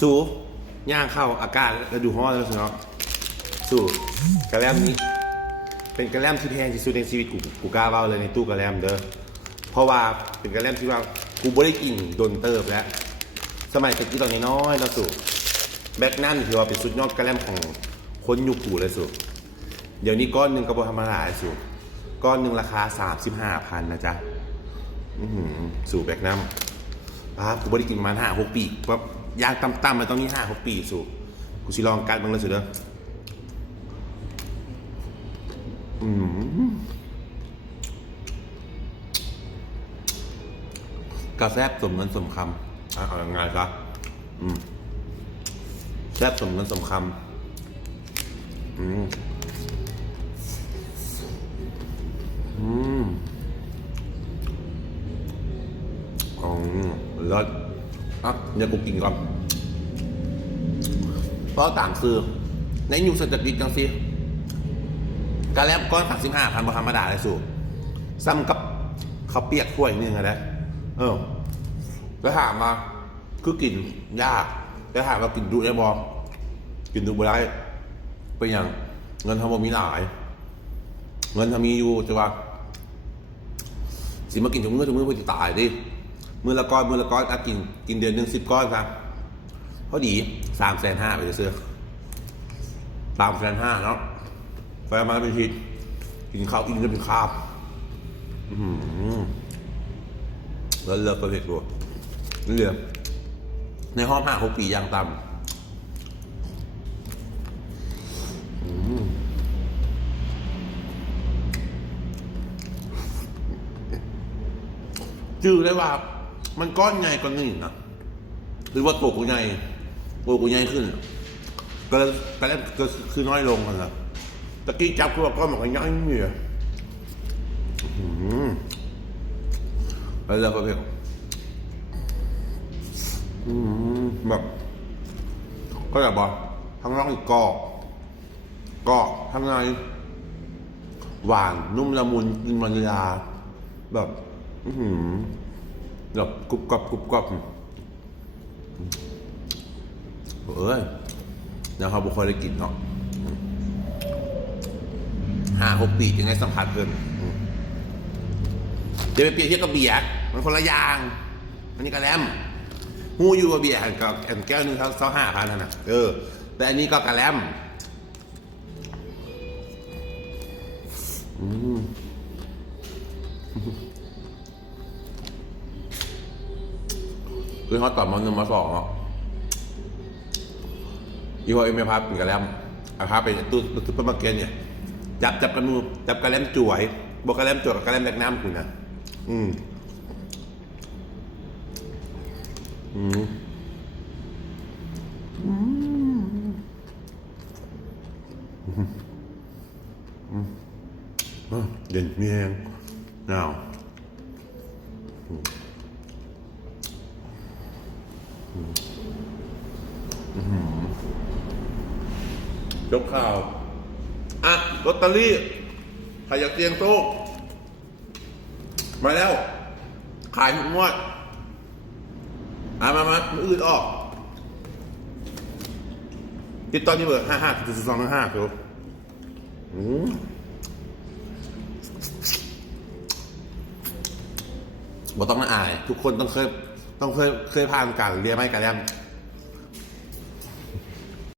สู้ย่างเข้าอากาศแล้วดูห้อนแล้วสิเนาะสู้กระแลมนี้ เป็นกระแลมที่แพงที่สุดในชีวิตกูกูกล้าเว้าเลยในตู้กระแลมเด้อเพราะว่าเป็นกระแลมที่ว่ากูบ่ได้กินโดนเติบแล้ว สมัยเป็นที่ตอนน้อยๆแล้วสู่แบ็กนั่นถือว่าเป็นสุดยอดกระแลมของคนยุคกูเลยสู่เดี๋ยวนี้ก้อนหนึ่งก็บ่ธรรมดาสู่ก้อนหนึ่งราคาสามสิบห้าพันนะจ๊ะสู่แบกน้ำป้าบกูบ่ได้กินประมาณห้าหกปีว่า ย่างต่ำๆมันต้องนี่ห้าหกปีสู่กูสิลองกัดบ้างเลยสิเด้ออืมกาแฟสมเงินสมคำอะเอายังไงซะอืมแซบสมเงินสมคำอืมอืมอ๋อรสอะเดี๋ยวกูกินก่อน เพราะต่างคือในยูสจะกินจังสิกาแลบก้อนสามสิบห้าพันบาธรรมดาเลยสูซ้ำกับข้าวเปียกถ้วยนึงอะนะเออแล้วถามมาคือกินยากแล้วถามว่ากินดูได้บอกกินดูบ่ได้เป็นอย่างเงินทำบ่มีหลาย เงินทำมีอยู่จะว่าสิมากินถุงมือถุงมือเพื่อจะตายดิมือละก้อนมือละก้อนอะกินกินเดือนหนึ่งสิบก้อนครับ อดีสามแสนห้าไปเสื้อสามแสนห้าเนาะแฟนมาเป็นทีกินข้าวกินก็เป็นข้าวแล้วเลิกประเภทรัวนี่เหลือในห้องห้าหกปียางต่ำจื้อได้ว่า มันก้อนใหญ่กว่านี้นะหรือว่าตัวกูใหญ่ ตัวกูใหญ่ขึ้นก็ก็แล้วก็คือน้อยลงนะตะกี้จับคือว่าก้อนมันก็ใหญ่นี่อะอื้อหือแล้วเรก็แบบอืมแบบก็แบบอกทั้งร่องอีกกอกกอกทั้งในหวานนุ่มละมุนกินวานิลาแบบอือหือแบบกรุบกรอบกรุบกรอบ เอ้ยแล้วเขาบุคอยได้กินเนาะห้าหกปียังไงสัมผัสเพิ่มจะไปเปรียบเทียบกับเบียร์มันคนละอย่างอันนี้ก็แลมหูอยู่กับเบียร์กับแอนแก้วนึงเขาเขาห้าพันนะเออ แต่อันนี้ก็กระแลมอืมคือเขาตอบมาหนึ่งมาสองอะ ยี่ห้อเอ็มพาเป็นกระแลมเอาพาไปตู้ตู้เปอร์มาร์เก็ตเนี่ยจับจับกันมือจับกระแลมจ่วยบอกกระแลมจ่วยกับกระแลมแดกน้ำคุณนะอืมอืมอืมอืมเด่นมีแรงหนาวอืมอืมอื้อหื อยกข่าว อะลอตเตอรี่ใครอยากเตียงโต๊ะมาแล้ว ขายทุกงวดอะมามามืออื่นออกติดต่อที่เบอร์ห้าห้าจุดสองห้าครับอืมบ่ต้องมาอาย ทุกคนต้องเคยต้องเคยเคยผ่านการเรียนไม่การเรียน